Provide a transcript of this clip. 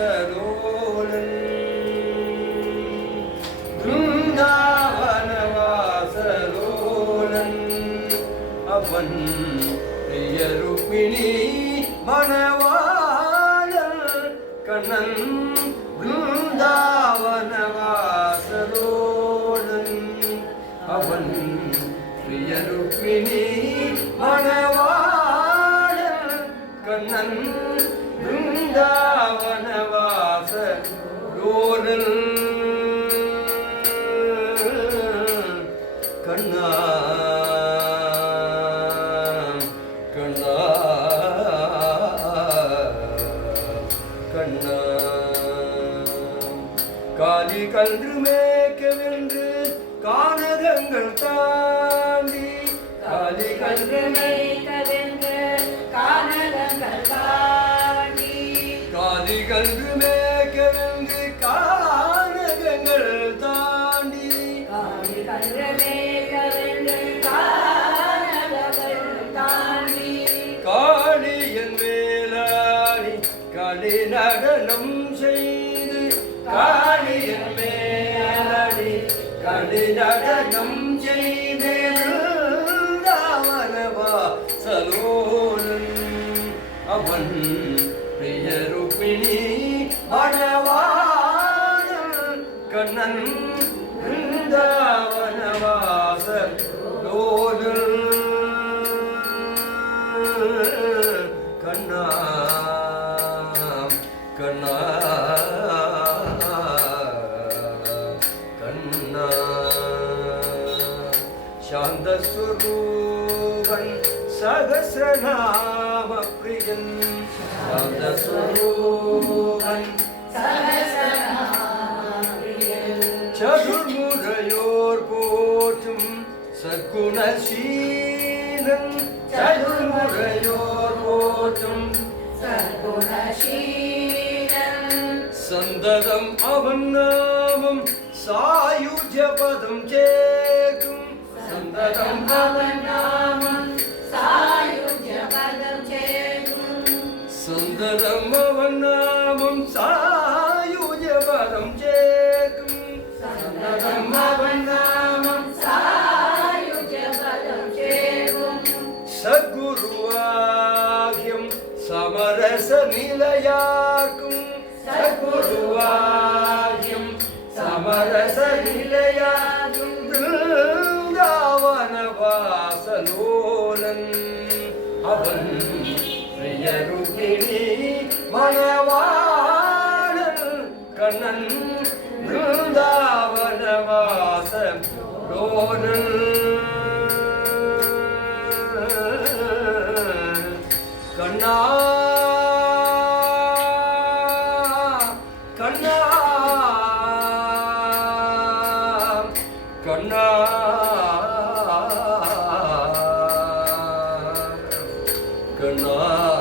வனவாசலோலன் பிருந்தாவனவாசலோலன் அவன் பிரியருக்மிணி மணவாளன் கண்ணன் பிருந்தாவனவாசலோலன் அவன் பிரியருக்மிணி மணவாளன் கண்ணன் பிருந்தாவனவாச லோலன் கண்ணா கண்ணா கண்ணா காலி கன்று மேய்க்கவென்று கானகங்கள் தாண்டி காலி கன்று மேய்க்கவென்று கானகங்கள் தாண்டி காலிகன்று மேய்க்கவென்று கானகங்கள் தாண்டி காலிகன்று மேய்க்கவென்று கானகங்கள் தாண்டி காளியன் வேலாடி களி நடனம் செய்து காளியன் மேலாடி களி நடனம் செய்து சலோலன் அவன் பிரியருக்மிணி மணவாளன் கண்ணன் பிருந்தாவனவாச லோலன் கண்ணா கண்ணா கண்ணா சாந்தஸ்வரூபன் சகஸ்ரநாம பிரியன் சாந்தஸ்வரூபன் சதுர்முறையோர் போற்றும் சத்குணசீலன் சதுர்முறையோர் போற்றும் சந்ததம் அவன் நாமம் சாயுஜபதம் சேர்க்கும் சந்ததம் அவன் நாமம் சாயுஜபதம் சேர்க்கும் சந்ததம் அவன் நாமம் சாயுஜபதம் சேர்க்கும் சந்ததம் அவன் நாமம் சாயுஜபதம் சேர்க்கும் சத்குருவாகியம் சமரச நிலையாக்கும் சத்குருவாகியம் சமரச நிலையாக்கும் பிருந்தாவனவாசலோலன் அவன் பிரியருக்மிணி மணவாளன் கண்ணன் பிருந்தாவனவாச லோலன் கண்ணா கண்ணா கண்ணா கண்ணா